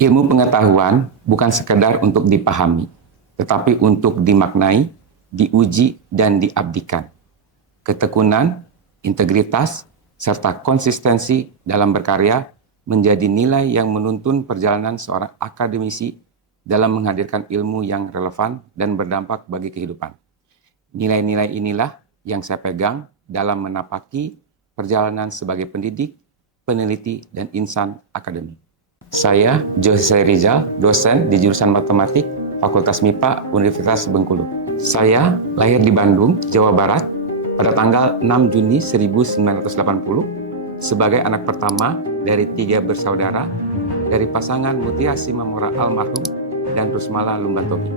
Ilmu pengetahuan bukan sekedar untuk dipahami, tetapi untuk dimaknai, diuji, dan diabdikan. Ketekunan, integritas, serta konsistensi dalam berkarya menjadi nilai yang menuntun perjalanan seorang akademisi dalam menghadirkan ilmu yang relevan dan berdampak bagi kehidupan. Nilai-nilai inilah yang saya pegang dalam menapaki perjalanan sebagai pendidik, peneliti, dan insan akademik. Saya Jose Rizal, dosen di jurusan Matematik, Fakultas MIPA, Universitas Bengkulu. Saya lahir di Bandung, Jawa Barat, pada tanggal 6 Juni 1980 sebagai anak pertama dari 3 bersaudara dari pasangan Mutia Simamora almarhum dan Rusmala Lumbantobi.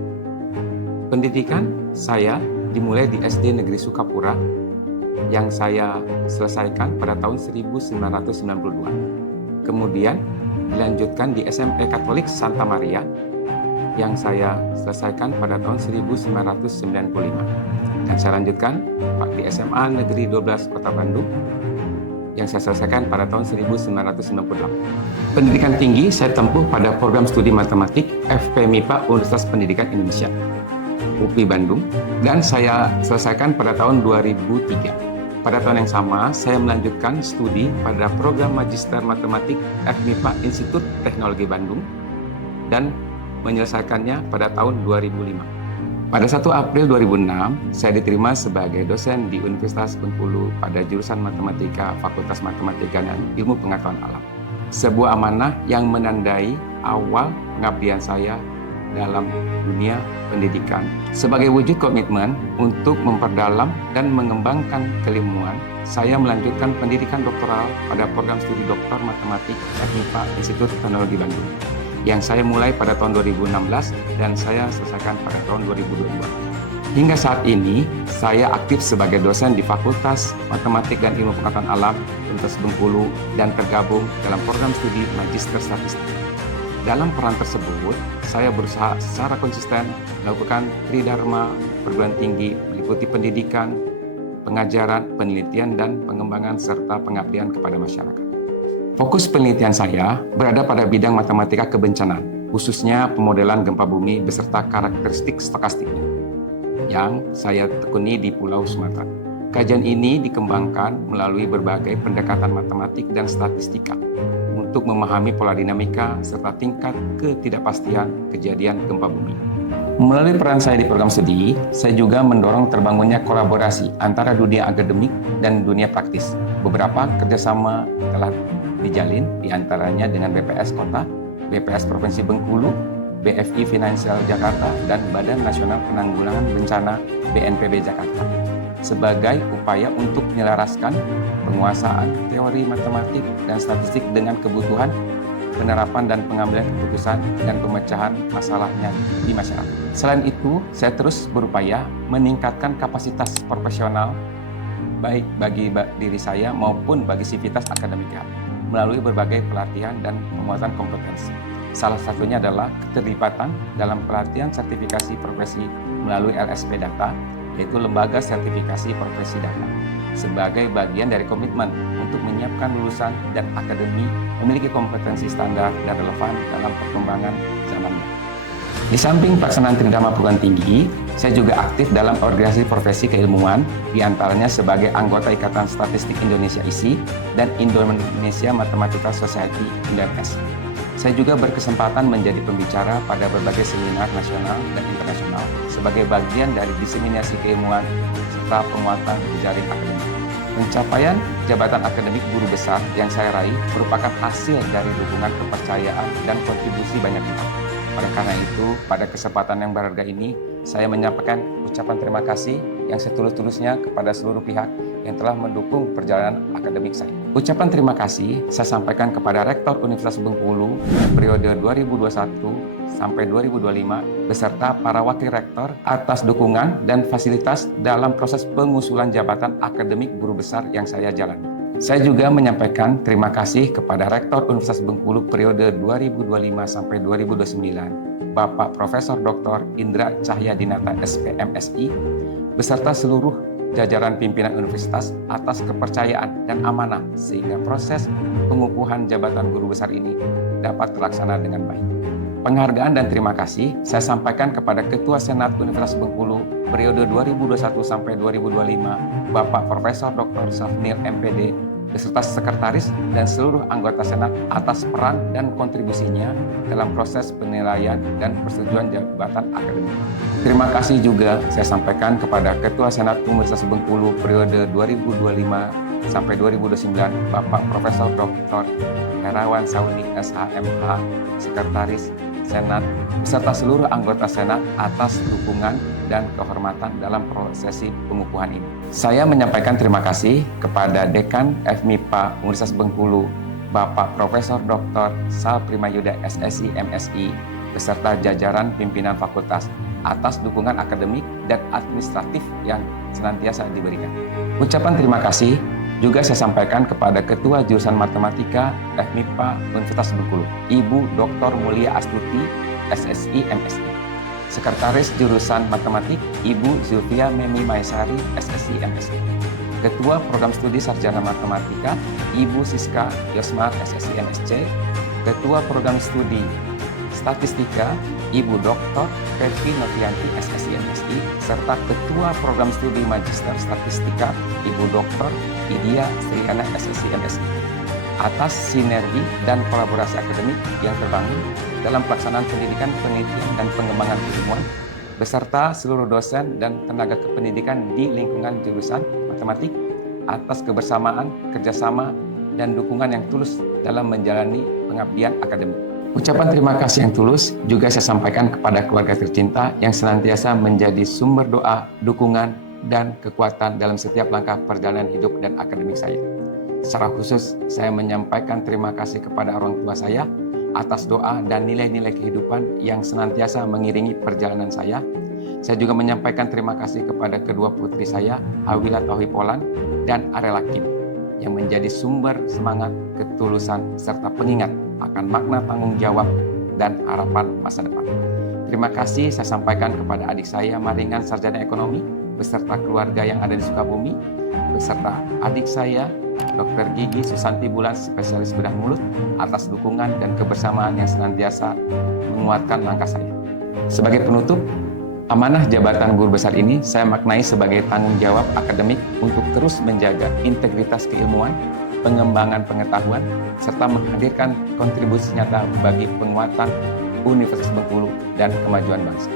Pendidikan saya dimulai di SD Negeri Sukapura yang saya selesaikan pada tahun 1992. Kemudian dilanjutkan di SMP Katolik Santa Maria yang saya selesaikan pada tahun 1995. Dan saya lanjutkan di SMA Negeri 12 Kota Bandung yang saya selesaikan pada tahun 1998. Pendidikan tinggi saya tempuh pada program studi matematik FP MIPA Universitas Pendidikan Indonesia, UPI Bandung, dan saya selesaikan pada tahun 2003. Pada tahun yang sama, saya melanjutkan studi pada program Magister Matematik FMIPA Institut Teknologi Bandung dan menyelesaikannya pada tahun 2005. Pada 1 April 2006, saya diterima sebagai dosen di Universitas Bengkulu pada jurusan Matematika, Fakultas Matematika dan Ilmu Pengetahuan Alam. Sebuah amanah yang menandai awal pengabdian saya dalam dunia pendidikan. Sebagai wujud komitmen untuk memperdalam dan mengembangkan keilmuan, saya melanjutkan pendidikan doktoral pada program studi doktor matematik FMIPA Institut Teknologi Bandung yang saya mulai pada tahun 2016 dan saya selesaikan pada tahun 2022. Hingga saat ini, saya aktif sebagai dosen di Fakultas Matematik dan Ilmu Pengetahuan Alam Universitas Bengkulu dan tergabung dalam program studi Magister Statistik. Dalam peran tersebut, saya berusaha secara konsisten melakukan tridharma perguruan tinggi meliputi pendidikan, pengajaran, penelitian, dan pengembangan serta pengabdian kepada masyarakat. Fokus penelitian saya berada pada bidang matematika kebencanaan, khususnya pemodelan gempa bumi beserta karakteristik stokastiknya, yang saya tekuni di Pulau Sumatera. Kajian ini dikembangkan melalui berbagai pendekatan matematik dan statistika untuk memahami pola dinamika serta tingkat ketidakpastian kejadian gempa bumi. Melalui peran saya di program studi, saya juga mendorong terbangunnya kolaborasi antara dunia akademik dan dunia praktis. Beberapa kerjasama telah dijalin, diantaranya dengan BPS Kota, BPS Provinsi Bengkulu, BFI Finansial Jakarta, dan Badan Nasional Penanggulangan Bencana BNPB Jakarta, sebagai upaya untuk menyelaraskan penguasaan teori matematik dan statistik dengan kebutuhan penerapan dan pengambilan keputusan dan pemecahan masalahnya di masyarakat. Selain itu, saya terus berupaya meningkatkan kapasitas profesional baik bagi diri saya maupun bagi sivitas akademika melalui berbagai pelatihan dan penguatan kompetensi. Salah satunya adalah keterlibatan dalam pelatihan sertifikasi profesi melalui LSP Data, yaitu Lembaga Sertifikasi Profesi Data, sebagai bagian dari komitmen untuk menyiapkan lulusan dan akademi memiliki kompetensi standar dan relevan dalam perkembangan zamannya. Di samping pelaksanaan tridharma perguruan tinggi, saya juga aktif dalam organisasi profesi keilmuan, diantaranya sebagai anggota Ikatan Statistik Indonesia ISI dan Indonesia Mathematical Society (INDMS). Saya juga berkesempatan menjadi pembicara pada berbagai seminar nasional dan internasional sebagai bagian dari diseminasi keilmuan serta penguatan jejaring akademik. Pencapaian jabatan akademik guru besar yang saya raih merupakan hasil dari dukungan kepercayaan dan kontribusi banyak pihak. Oleh karena itu, pada kesempatan yang berharga ini, saya menyampaikan ucapan terima kasih yang setulus-tulusnya kepada seluruh pihak yang telah mendukung perjalanan akademik saya. Ucapan terima kasih saya sampaikan kepada Rektor Universitas Bengkulu periode 2021 sampai 2025 beserta para wakil rektor atas dukungan dan fasilitas dalam proses pengusulan jabatan akademik guru besar yang saya jalani. Saya juga menyampaikan terima kasih kepada Rektor Universitas Bengkulu periode 2025 sampai 2029, Bapak Profesor Dr. Indra Cahyadinata SPMSI, beserta seluruh jajaran pimpinan universitas atas kepercayaan dan amanah sehingga proses pengukuhan jabatan guru besar ini dapat terlaksana dengan baik. Penghargaan dan terima kasih saya sampaikan kepada Ketua Senat Universitas Bengkulu periode 2021 sampai 2025, Bapak Profesor Dr. Safnir MPD, beserta sekretaris dan seluruh anggota Senat atas peran dan kontribusinya dalam proses penilaian dan persetujuan jabatan akademik. Terima kasih juga saya sampaikan kepada Ketua Senat Universitas Bengkulu periode 2025 sampai 2029, Bapak Profesor Dr. Herawan Sauni SHMH, Sekretaris Senat, beserta seluruh anggota Senat atas dukungan dan kehormatan dalam prosesi pengukuhan ini. Saya menyampaikan terima kasih kepada Dekan FMIPA Universitas Bengkulu, Bapak Profesor Dr. Sal Primayuda SSI MSI, beserta jajaran pimpinan fakultas atas dukungan akademik dan administratif yang senantiasa diberikan. Ucapan terima kasih juga saya sampaikan kepada Ketua Jurusan Matematika FMIPA Universitas Bengkulu, Ibu Dr. Mulia Astuti, SSI MSI. Sekretaris Jurusan Matematik, Ibu Zulfia Memi Maesari, SSI MSI. Ketua Program Studi Sarjana Matematika, Ibu Siska Yosmar, SSI MSc. Ketua Program Studi Statistika, Ibu Dr. Pevi Novianti, SSI MSI, serta Ketua Program Studi Magister Statistika, Ibu Dr. Idia Sriana, SSI MSI, atas sinergi dan kolaborasi akademik yang terbangun dalam pelaksanaan pendidikan, penelitian, dan pengembangan keilmuan, beserta seluruh dosen dan tenaga kependidikan di lingkungan jurusan matematik atas kebersamaan, kerjasama, dan dukungan yang tulus dalam menjalani pengabdian akademik. Ucapan terima kasih yang tulus juga saya sampaikan kepada keluarga tercinta yang senantiasa menjadi sumber doa, dukungan, dan kekuatan dalam setiap langkah perjalanan hidup dan akademik saya. Secara khusus, saya menyampaikan terima kasih kepada orang tua saya atas doa dan nilai-nilai kehidupan yang senantiasa mengiringi perjalanan saya. Saya juga menyampaikan terima kasih kepada kedua putri saya, Hawila Tauhi Polan dan Arela Kim, yang menjadi sumber semangat, ketulusan, serta pengingat akan makna tanggung jawab dan harapan masa depan. Terima kasih saya sampaikan kepada adik saya, Maringan Sarjana Ekonomi, beserta keluarga yang ada di Sukabumi, beserta adik saya, Dr. Gigi Susanti Bulan, spesialis bedah mulut, atas dukungan dan kebersamaan yang senantiasa menguatkan langkah saya. Sebagai penutup, amanah jabatan guru besar ini saya maknai sebagai tanggung jawab akademik untuk terus menjaga integritas keilmuan, pengembangan pengetahuan, serta menghadirkan kontribusi nyata bagi penguatan Universitas Bengkulu dan kemajuan bangsa.